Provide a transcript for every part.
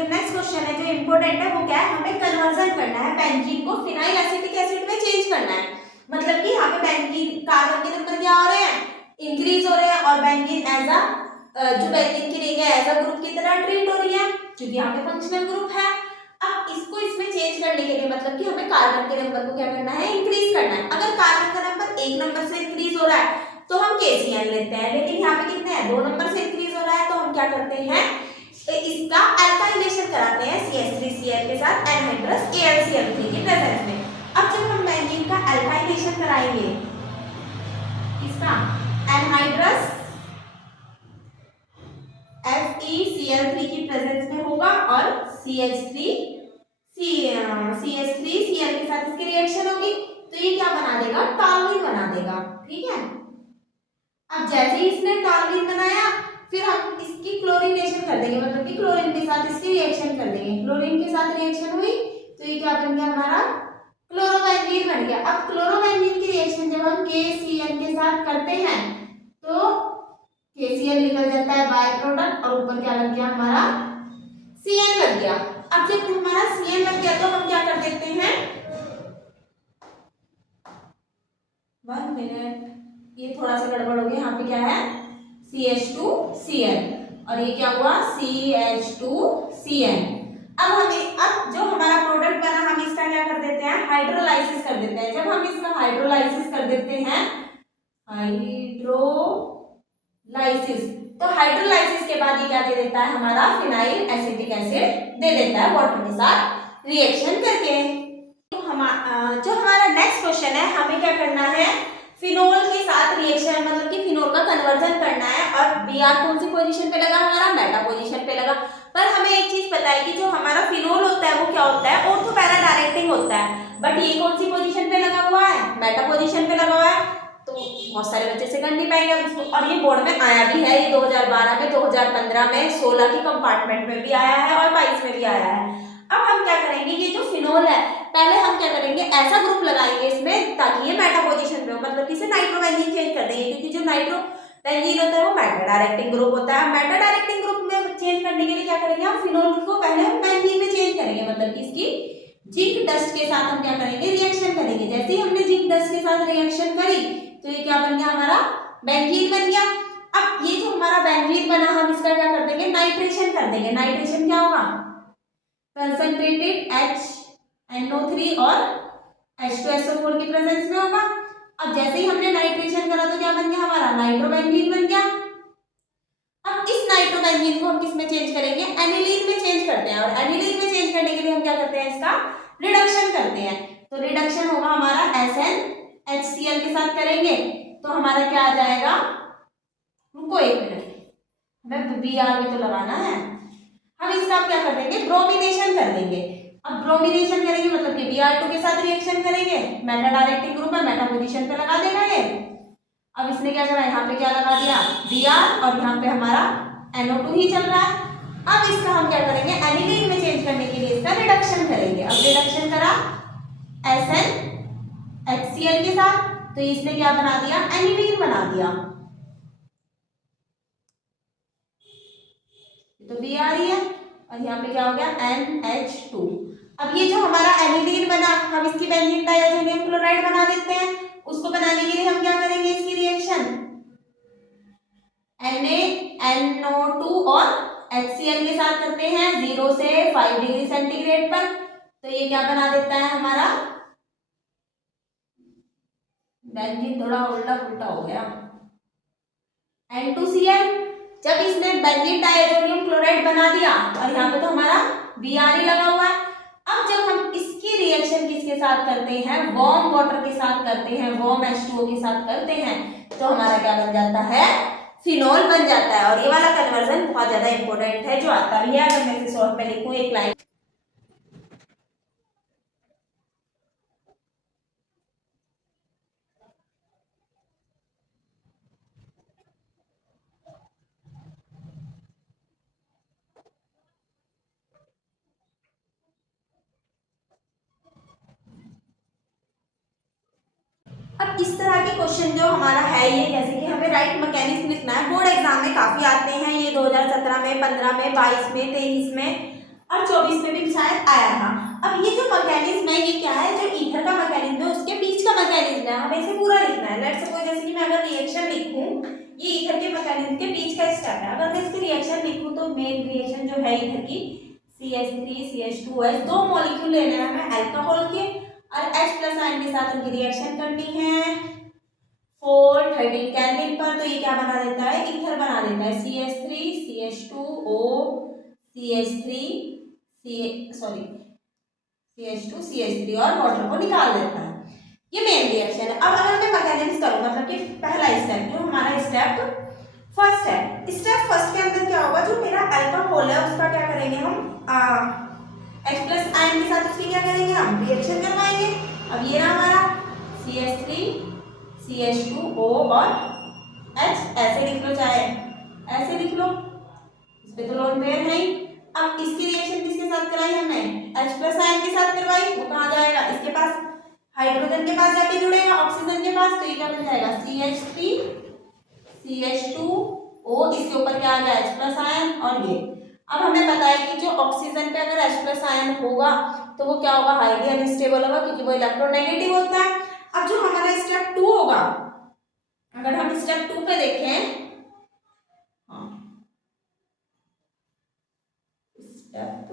जो next question है जो इम्पोर्टेंट है वो क्या है, हमें कन्वर्जन करना है बेंजीन को फिनाइल एसिटिक एसिड में चेंज करना है। मतलब कि यहाँ पे बेंजीन कार्बन के नंबर क्या हो रहे हैं, इंक्रीज हो रहे हैं और बेंजीन एज अ जो बेंजीन की रिंग है एज अ ग्रुप की तरह ट्रीट हो रही है क्योंकि यहाँ पे फंक्शनल ग्रुप है। अब इसको इसमें चेंज करने के लिए मतलब कि हमें कार्बन के नंबर को क्या करना है, इंक्रीज करना है। अगर कार्बन का नंबर एक नंबर से इंक्रीज हो रहा है तो हम KCl लेते हैं, लेकिन यहाँ पे कितने हैं, 2 नंबर से इंक्रीज हो रहा है तो हम क्या करते हैं, इसका अल्काइलेशन कराते हैं CH3Cl के साथ एनहाइड्रस AlCl3 की प्रेजेंस में। अब जब हम बेंजीन का अल्काइलेशन कराएंगे इसका एनहाइड्रस FeCl3 की प्रेजेंस में होगा और CH3Cl के साथ इसकी रिएक्शन होगी तो ये क्या बना देगा, टॉलुइन बना देगा। ठीक है, अब जैसे ही इसने टॉलुइन बनाया फिर हम इसकी क्लोरीनेशन कर देंगे, मतलब कि क्लोरीन के साथ इसकी रिएक्शन कर देंगे। क्लोरीन के साथ रिएक्शन हुई तो ये क्या बन गया, हमारा क्लोरोबेंजीन बन गया। अब क्लोरोबेंजीन की रिएक्शन जब हम KCl के साथ करते हैं तो KCl निकल जाता है बाय प्रोडक्ट और ऊपर क्या लग गया, हमारा Cl लग गया। अब जब हमारा Cl लग गया तो हम क्या कर देते हैं, 1 मिनट, ये थोड़ा सा गड़बड़ हो गया। यहाँ पे क्या है CH2Cl और ये क्या हुआ CH2Cl। अब जो हमारा प्रोडक्ट बना हम इसका क्या कर देते हैं, हाइड्रोलाइसिस कर देते हैं। जब हम इसका हाइड्रोलाइसिस कर देते हैं, हाइड्रोलाइसिस, तो हाइड्रोलाइसिस के बाद ये क्या दे देता है, हमारा फिनाइल एसिटिक एसिड दे देता है वाटर के साथ रिएक्शन करके। तो जो हमारा नेक्स्ट क्वेश्चन है, हमें क्या करना है, फिनोल के साथ रिएक्शन, मतलब कि फिनोल का कन्वर्जन करना है और Br कौन सी पोजीशन पे लगा, हमारा मेटा पोजीशन पे लगा। पर हमें एक चीज पता है कि जो हमारा फिनोल होता है वो क्या होता है, ऑर्थो पैरा डायरेक्टिंग होता है, बट ये कौन सी पोजीशन पे लगा हुआ है, मेटा पोजीशन पे लगा हुआ है। तो बहुत सारे बच्चे से कर नहीं पाएंगे उसको, और ये बोर्ड में आया भी है, ये 2012 में, 2015 में, 16 की कंपार्टमेंट में भी आया है और 22 में भी आया है। अब हम क्या करेंगे, ये जो फिनोल है पहले हम क्या करेंगे, ऐसा ग्रुप लगाएंगे इसमें ताकि ये मेटा पोजीशन पे हो, मतलब कि इसे नाइट्रोबेंजीन चेंज कर देंगे क्योंकि जो नाइट्रोबेंजीन होता है वो मेटा डायरेक्टिंग ग्रुप होता है। मेटा डायरेक्टिंग ग्रुप में चेंज करने के लिए क्या करेंगे, हम फिनोल को पहले हम बेंजीन में चेंज करेंगे, मतलब कि इसकी जिंक डस्ट के साथ हम क्या करेंगे, रिएक्शन करेंगे। जैसे ही हमने जिंक डस्ट के साथ रिएक्शन करी तो ये क्या बन गया, हमारा बेंजीन बन गया। अब ये जो हमारा बेंजीन बना हम इसका क्या कर देंगे, नाइट्रेशन कर देंगे। नाइट्रेशन क्या होगा, कंसंट्रेटेड HNO3 और H2SO4 की प्रेजेंस में होगा। अब जैसे ही हमने नाइट्रेशन करा तो क्या बन गया, हमारा नाइट्रोबेंजीन बन गया। अब इस नाइट्रोबेंजीन को हम किस में चेंज करेंगे, एनिलीन में चेंज करते हैं, और एनिलीन में चेंज करने के लिए हम क्या करते हैं, इसका रिडक्शन करते हैं। तो रिडक्शन होगा हमारा SnHCl के साथ करेंगे तो हमारा क्या आ जाएगा, रुको एक मिनट, हमें Br भी तो लगाना है। हम इसका क्या कर देंगे, ब्रोमिनेशन कर देंगे। अब ब्रोमिनेशन करेंगे मतलब कि Br2 के साथ रिएक्शन करेंगे, मेटा डायरेक्टिंग ग्रुप है, मेटा पोजीशन पे लगा देगा ये। अब इसने क्या करा, यहाँ पे क्या लगा दिया Br और यहाँ पे हमारा NO2 ही चल रहा है। अब इसका हम क्या करेंगे, एनिलीन में चेंज करने के लिए इसका रिडक्शन करेंगे। अब रिडक्शन करा SnHCl के साथ तो इसने क्या बना दिया, एनिलीन बना दिया। तो Br ही है और यहाँ पे क्या हो गया NH2। अब ये जो हमारा एनिलीन बना हम इसकी बेंजीन डाइअज़ोनियम क्लोराइड बना देते हैं। उसको बनाने के लिए हम क्या करेंगे, इसकी रिएक्शन NaNO2 और HCl के साथ करते हैं 0 से 5 डिग्री सेंटीग्रेड पर। तो ये क्या बना देता है, हमारा बेंजीन थोड़ा उल्टा पुल्टा हो गया, N2Cl। जब इसने बेंजीन डाइअज़ोनियम क्लोराइड बना दिया और यहाँ पे तो हमारा Br ही लगा हुआ है। अब जब हम इसकी रिएक्शन किसके साथ करते हैं, वार्म वाटर के साथ करते हैं, वार्म H2O के साथ करते हैं तो हमारा क्या बन जाता है, फिनोल बन जाता है। और ये वाला कन्वर्जन बहुत ज्यादा इंपॉर्टेंट है जो आता भी है। अगर मैं इसे शॉर्ट में लिखूं एक लाइन, अब इस तरह के क्वेश्चन जो हमारा है ये, जैसे कि हमें राइट मैकेनिज्म लिखना है, बोर्ड एग्जाम में काफी आते हैं ये 2017 में, 15 में, 22 में, 23 में और 24 में भी शायद आया था। अब ये जो मैकेनिज्म है ये क्या है, जो ईथर का मैकेनिज्म है उसके बीच का मैकेनिज्म है, हमें इसे पूरा लिखना है। लेट्स सपोज जैसे कि मैं अगर रिएक्शन लिखूं, ये ईथर के मैकेनिज्म के बीच का स्टेप है। अगर मैं इसकी रिएक्शन लिखूं तो मेन रिएक्शन जो है ईथर की CH3 CH2H, दो मॉलिक्यूल लेने हैं हमें अल्कोहल के और H+ आयन के साथ उनकी रिएक्शन करनी है 413 केल्विन पर। तो ये क्या बना देता है, ईथर बना देता है CH3 CH2O CH3 CH2 CH3 और वाटर को निकाल देता है। ये मेन रिएक्शन है। अब अगर मैं मैकेनिज्म करूं, मतलब कि पहला स्टेप जो हमारा स्टेप फर्स्ट है, स्टेप फर्स्ट के अंदर क्या होगा, जो मेरा अल्कोहल है उसका क्या करेंगे हम H+ आयन के साथ उसकी क्या करेंगे हम रिएक्शन करवाएंगे। अब ये रहा हमारा CH3 CH2O और H, ऐसे लिख लो चाहे ऐसे लिख लो, इस पे तो लोन पेयर है। अब इसकी रिएक्शन किसके साथ कराई हमने, H+ आयन के साथ करवाई, वो कहाँ जाएगा, इसके पास हाइड्रोजन के पास जाके जुड़ेगा ऑक्सीजन के पास। तो ये क्या बन जाएगा CH3 CH2O, इसके ऊपर क्या आ गया H+ आयन। और ये अब हमें पता है कि जो ऑक्सीजन पे अगर H+ आयन होगा तो वो क्या होगा, हाईली अनस्टेबल होगा क्योंकि वो इलेक्ट्रोनेगेटिव होता है। अब जो हमारा स्टेप 2 होगा, अगर हम स्टेप 2 पे देखें, स्टेप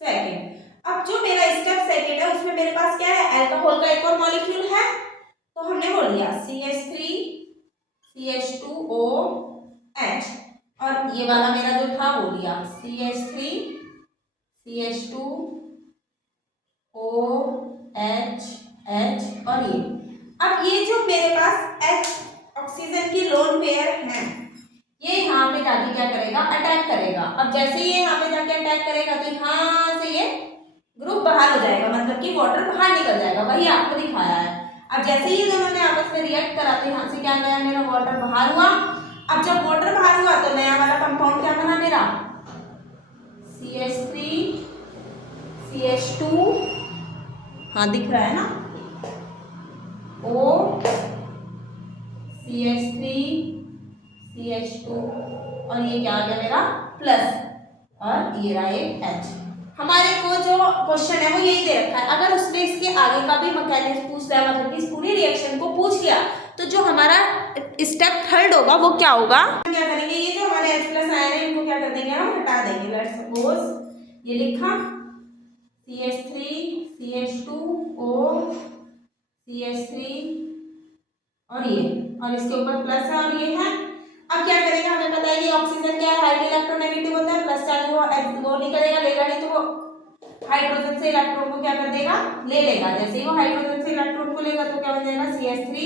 सेकंड, अब जो मेरा स्टेप सेकंड है उसमें मेरे पास क्या है, अल्कोहल का एक और मॉलिक्यूल है। तो हमने बोल दिया CH3 CH2OH, और ये वाला मेरा जो था वो लिया CH3 CH2OH और ये। अब ये जो मेरे पास H ऑक्सीजन की लोन पेयर है, ये यहाँ पे जाके क्या करेगा, अटैक करेगा। अब जैसे ये यहाँ पे जाके अटैक करेगा तो यहाँ से ये ग्रुप बाहर हो जाएगा, मतलब कि वाटर बाहर निकल जाएगा, वही आपको दिखाया है। अब जैसे ये दोनों ने आपस में रिएक्ट करा तो यहाँ से क्या गया, मेरा वाटर बाहर हुआ। अब जब वाटर बाहर हुआ तो नया वाला कंपाउंड क्या बना मेरा, CH3 CH2, हाँ दिख रहा है ना, O CH3 CH2 और ये क्या आ गया मेरा प्लस, और ये रहा एक H। हमारे को जो क्वेश्चन है वो यही दे रखा है। अगर उसने इसके आगे का भी मैकेनिज्म पूछ लिया, मतलब कि इस पूरी रिएक्शन को पूछ लिया, तो जो हमारा स्टेप थर्ड होगा वो क्या होगा, क्या करेंगे, ये जो हमारे H+ आयन है इनको क्या कर देंगे, हम हटा देंगे। लेट्स सपोज ये लिखा CH3 CH2O CH3 और ये, और इसके ऊपर प्लस है और ये है। अब क्या करेंगे, हमें पता है कि ऑक्सीजन क्या है, हाईली इलेक्ट्रोनेगेटिव होता है, प्लस चार्ज वो नहीं करेगा, लेगा नहीं, तो वो हाइड्रोजन से इलेक्ट्रॉन को क्या कर देगा, ले लेगा। जैसे ही वो हाइड्रोजन से इलेक्ट्रॉन को लेगा तो क्या बन जाएगा CH3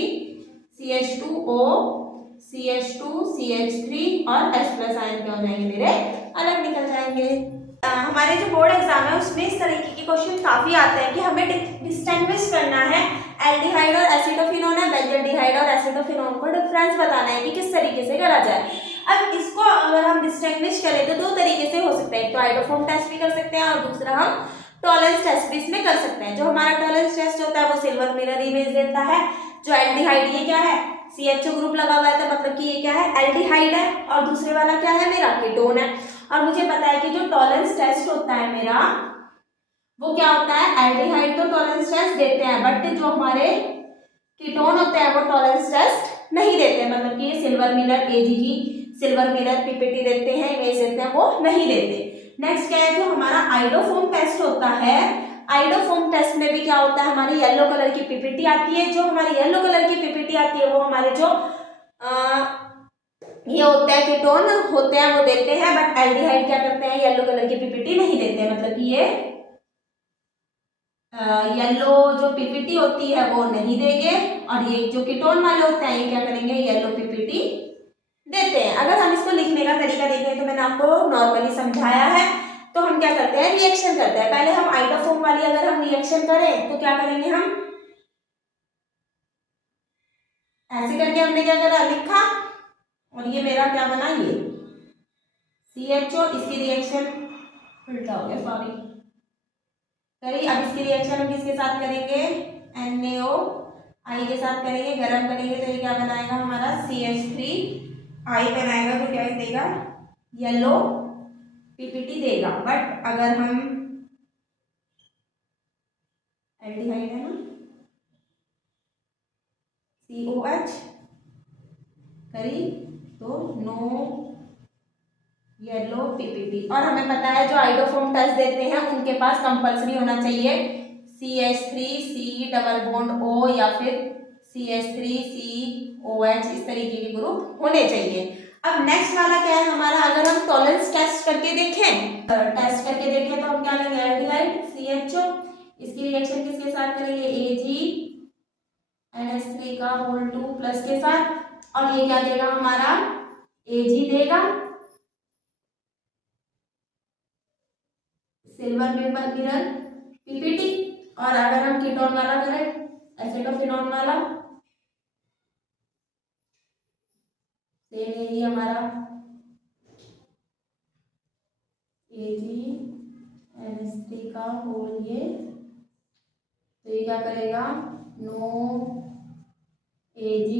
CH2O CH2 CH3 और H+ आयन क्या हो जाएंगे मेरे, अलग निकल जाएंगे। हमारे जो बोर्ड एग्जाम है उसमें इस तरीके के क्वेश्चन काफी आते हैं कि हमें डिस्टिंग्विश करना है एल्डिहाइड और एसिडोफिनोन है, बेंजोल्डिहाइड और एसिडोफिनोन को डिफरेंस बताना है कि किस तरीके से करा जाए। अब इसको अगर हम डिस्टिंग्विश करें तो दो तरीके से हो सकता है, एक तो आइडोफोर्म टेस्ट भी कर सकते हैं और दूसरा हम टॉलरेंस टेस्ट भी इसमें कर सकते हैं। जो हमारा टॉलरेंस टेस्ट होता है वो सिल्वर मिरर इमेज देता है। जो एल्डिहाइड ये क्या है, CHO ग्रुप लगा हुआ है तो मतलब कि ये क्या है, एल्डिहाइड है, और दूसरे वाला क्या है मेरा, कीटोन है। और मुझे पता है कि जो टॉलरेंस टेस्ट होता है मेरा वो क्या होता है, एल्डिहाइड तो टॉलरेंस टेस्ट देते हैं, बट जो हमारे कीटोन होते हैं वो टॉलरेंस टेस्ट नहीं देते, मतलब कि ये silver mirror AGG silver mirror PPT देते हैं, इमेज देते हैं, वो नहीं देते। नेक्स्ट क्या है, जो हमारा आइडोफोर्म टेस्ट होता है, आइडोफोर्म टेस्ट में भी क्या होता है, हमारी येलो कलर की PPT आती है। जो हमारी येलो कलर की PPT आती है वो हमारे जो ये होते हैं कीटोन होते हैं वो देते हैं, बट एल्डिहाइड क्या करते हैं, येलो कलर की PPT नहीं देते हैं, मतलब कि ये येलो जो PPT होती है वो नहीं देंगे, और ये जो कीटोन वाले होते हैं ये क्या करेंगे, येलो PPT देते हैं। अगर हम इसको लिखने का तरीका देखें तो मैंने आपको नॉर्मली समझाया है। तो हम क्या करते हैं, रिएक्शन करते हैं। पहले हम आइडोफोर्म वाली अगर हम रिएक्शन करें तो क्या करेंगे, हम ऐसे करके हमने क्या करा, लिखा, और ये मेरा क्या बना, ये CHO, इसकी रिएक्शन उल्टा हो गया, सॉरी करिए। अब इसकी रिएक्शन हम किसके साथ करेंगे, NaOI के साथ करेंगे, गर्म करेंगे तो ये क्या बनाएगा हमारा CH3I बनाएगा, तो क्या देगा, येलो पीपीटी देगा, बट अगर हम एल्डिहाइड है ना, COH करी तो नो येलो पीपीटी। और हमें पता है जो आइडोफॉर्म टेस्ट देते हैं उनके पास कंपल्सरी होना चाहिए CH3C डबल बॉन्ड O या फिर CH3COH, इस तरीके के ग्रुप होने चाहिए। अब नेक्स्ट वाला क्या है हमारा, अगर हम टॉलरेंस टेस्ट करके देखें तो हम क्या लेंगे, एल्डिहाइड CHO, इसकी रिएक्शन किसके साथ करेंगे, AgNH3 का होल 2 प्लस के साथ, और ये क्या देगा हमारा, Ag देगा, सिल्वर पेपर मिरर पीपीटी। और अगर हम कीटोन वाला करें, एसिटोफिनोन वाला, सेम यही हमारा AgNH3 का होल ये, तो ये क्या करेगा, no Ag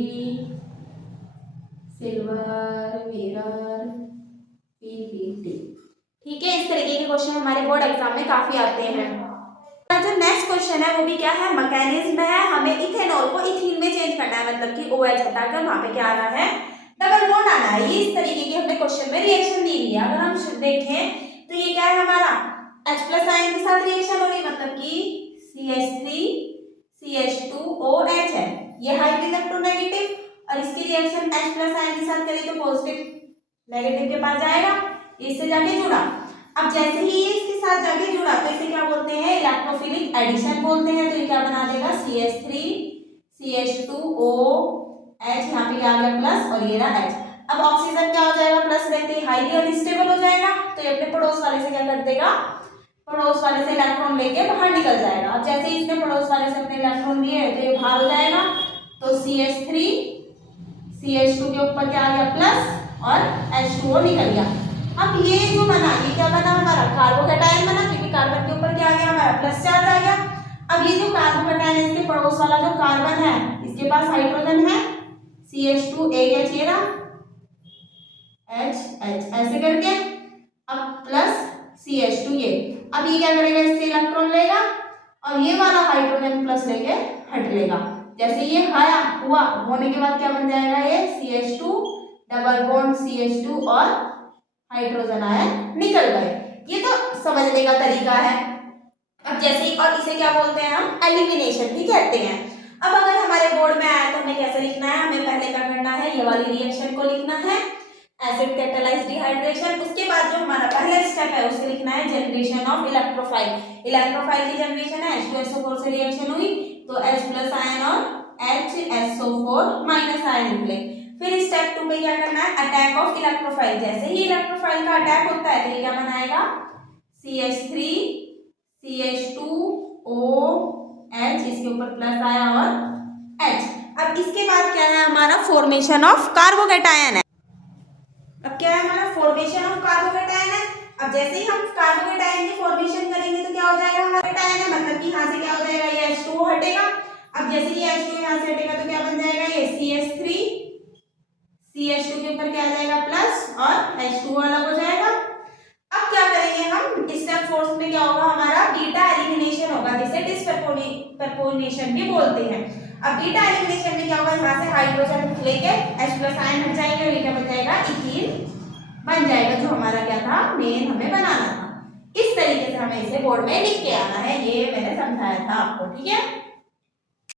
silver mirror PPT. ठीक है, इस तरीके के क्वेश्चन हमारे बोर्ड एग्जाम में काफी आते हैं। जो नेक्स्ट क्वेश्चन है वो भी क्या है, मैकेनिज्म है, हमें इथेनॉल को इथीन में चेंज करना है, मतलब कि OH हटाकर वहां पे क्या आना है, डबल बॉन्ड आना है। ये इस तरीके की हमने क्वेश्चन में रिएक्शन दी हुई है। अगर हम देखें तो ये क्या है हमारा, H प्लस आयन के साथ रिएक्शन हो रही, मतलब कि CH3 CH2OH है, ये हाइट इलेक्ट्रोनेगेटिव, और इसकी रिएक्शन H प्लस आयन के साथ करें तो पॉजिटिव नेगेटिव के पास जाएगा, इससे जाके जुड़ा। अब जैसे ही ये इसके साथ जाके जुड़ा तो इसे क्या बोलते हैं, इलेक्ट्रोफिलिक एडिशन बोलते हैं। तो ये क्या बना देगा, CH3 CH2OH, यहाँ पे क्या आ गया प्लस, और ये रहा H। अब ऑक्सीजन क्या हो जाएगा, प्लस रहते ही हाईली अनस्टेबल हो जाएगा, तो ये अपने पड़ोस वाले से क्या कर देगा, पड़ोस वाले से इलेक्ट्रॉन लेके बाहर निकल जाएगा। अब जैसे ही इसने पड़ोस वाले से अपने इलेक्ट्रॉन लिए तो ये बाहर हो जाएगा, तो CH3 CH2 के ऊपर क्या आ गया प्लस, और H2O निकल गया। अब ये जो बना, ये क्या बना हमारा, कार्बोकैटायन बना, क्योंकि कार्बन के ऊपर क्या आ गया हमारा, प्लस चार्ज आ गया। अब ये जो कार्बोकैटायन है, इसके पड़ोस वाला जो कार्बन है, इसके पास हाइड्रोजन है, CH2 ये रहा, H ऐसे करके, अब प्लस CH2 ये। अब ये क्या करेगा, इससे इलेक्ट्रॉन लेगा, और ये वाला हाइड्रोजन प्लस लेके हट लेगा। जैसे ये हाया हुआ होने के बाद क्या बन जाएगा, ये CH2 डबल बॉन्ड CH2 और हाइड्रोजन आयन निकल गए। ये तो समझने का तरीका है। अब जैसे, और इसे क्या बोलते हैं हम, एलिमिनेशन भी कहते हैं। अब अगर हमारे बोर्ड में आया तो हमें कैसे लिखना है, हमें पहले क्या करना है, ये वाली रिएक्शन को लिखना है, एसिड कैटालाइज्ड डिहाइड्रेशन। उसके बाद जो हमारा पहला स्टेप है उसे लिखना है जनरेशन ऑफ इलेक्ट्रोफाइल। इलेक्ट्रोफाइल की जनरेशन है, H2SO4 से रिएक्शन हुई तो H प्लस आयन और HSO4 माइनस आयन निकले। फिर स्टेप 2 पे क्या करना है, अटैक ऑफ इलेक्ट्रोफाइल। जैसे ही इलेक्ट्रोफाइल का अटैक होता है तो ये क्या बनाएगा, CH3 CH2OH, इसके ऊपर प्लस आया और H। अब इसके बाद क्या है हमारा, फॉर्मेशन ऑफ कार्बोकैटायन है। अब क्या है हमारा, फॉर्मेशन ऑफ कार्बोकैटायन है। अब जैसे ही हम कार्बोकैटायन की फॉर्मेशन करेंगे तो क्या हो जाएगा हमारा कैटायन है, मतलब कि यहाँ से क्या हो जाएगा, ये H2O हटेगा। अब जैसे ही H2O यहाँ से हटेगा तो क्या बन जाएगा, ये CH3 CH2 के ऊपर क्या आ जाएगा प्लस, और H2O अलग हो जाएगा। अब क्या करेंगे हम, स्टेप 4 में क्या होगा हमारा, बीटा एलिमिनेशन होगा, जिसे डिसप्रपोर्शनेशन भी बोलते हैं। अब बीटा एलिमिनेशन में क्या होगा, यहाँ से हाइड्रोजन लेके H प्लस आयन हट जाएंगे, और ये क्या बन जाएगा, इथीन बन जाएगा, जो हमारा क्या था, मेन हमें बनाना था। इस तरीके से हमें इसे बोर्ड में लिख के आना है, ये मैंने समझाया था आपको, ठीक है।